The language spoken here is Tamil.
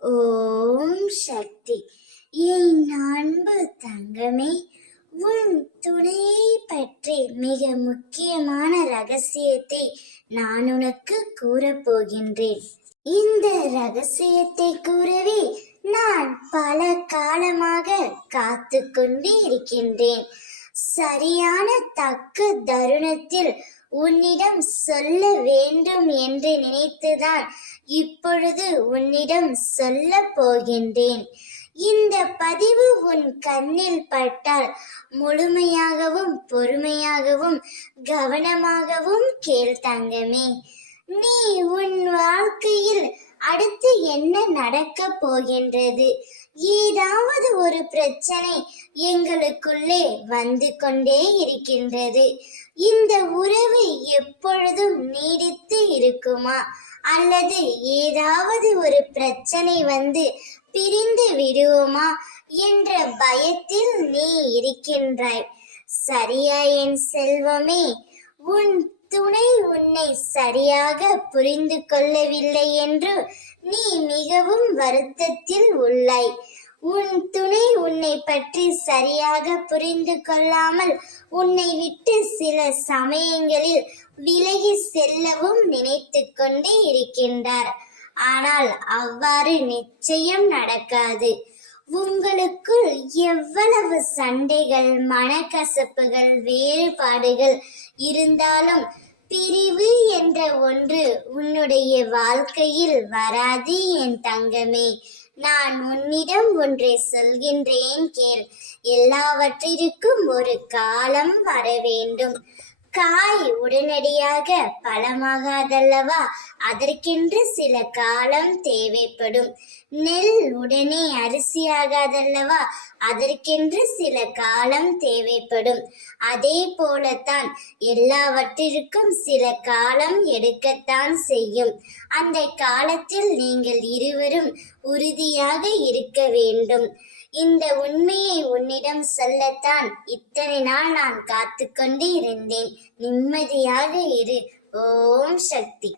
ஓம் சக்தி. என் அன்பு தங்கமே, உன் துணையை பற்றி மிக முக்கியமான ரகசியத்தை நான் உனக்கு கூறப்போகின்றேன். இந்த ரகசியத்தை கூறவே நான் பல காலமாக காத்து கொண்டு இருக்கின்றேன். சரியான தக்க தருணத்தில் உன்னிடம் சொல்ல வேண்டும் என்று நினைத்துதான் இப்பொழுது உன்னிடம் சொல்ல போகின்றேன். இந்த பதிவு உன் கண்ணில் பட்டால் முழுமையாகவும் பொறுமையாகவும் கவனமாகவும் கேள் தங்கமே. நீ உன் வாழ்க்கையில் அடுத்து என்ன நடக்க போகின்றது? ஏதாவது ஒரு பிரச்சனை எங்களுக்குள்ளே வந்து கொண்டே இருக்கின்றது. இந்த உறவு எப்பொழுதும் நீடித்து இருக்குமா, அல்லது ஏதாவது ஒரு பிரச்சனை வந்து பிரிந்து விடுவோமா என்ற பயத்தில் நீ இருக்கின்றாய். சரியா என் செல்வமே? உன் துணை உன்னை சரியாக புரிந்து கொள்ளவில்லை என்று நீ மிகவும் வருத்தத்தில் உள்ளாய். உன் துணை உன்னை பற்றி சரியாக புரிந்து கொள்ளாமல் உன்னை விட்டு சில சமயங்களில் விலகி செல்லவும் நினைத்து கொண்டு இருக்கின்றார். ஆனால் அவ்வாறு நிச்சயம் நடக்காது. உங்களுக்குள் எவ்வளவு சண்டைகள், மனக்கசப்புகள், வேறுபாடுகள் இருந்தாலும் பிரிவு என்ற ஒன்று உன்னுடைய வாழ்க்கையில் வராது என் தங்கமே. நான் உன்னிடம் ஒன்றை சொல்கின்றேன் கேள். எல்லாவற்றிற்கும் ஒரு காலம் வர வேண்டும். காய் உடனடியாக பழமாகாதல்லவா, அதற்கென்று சில காலம் தேவைப்படும். நெல் உடனே அரிசியாகாதல்லவா, அதற்கென்று சில காலம் தேவைப்படும். அதே போலத்தான் எல்லாவற்றிற்கும் சில காலம் எடுக்கத்தான் செய்யும். அந்த காலத்தில் நீங்கள் இருவரும் உறுதியாக இருக்க வேண்டும். இந்த உண்மையை உன்னிடம் சொல்லத்தான் இத்தனை நாள் நான் காத்து கொண்டு இருந்தேன். நிம்மதியாக இரு. ஓம் சக்தி.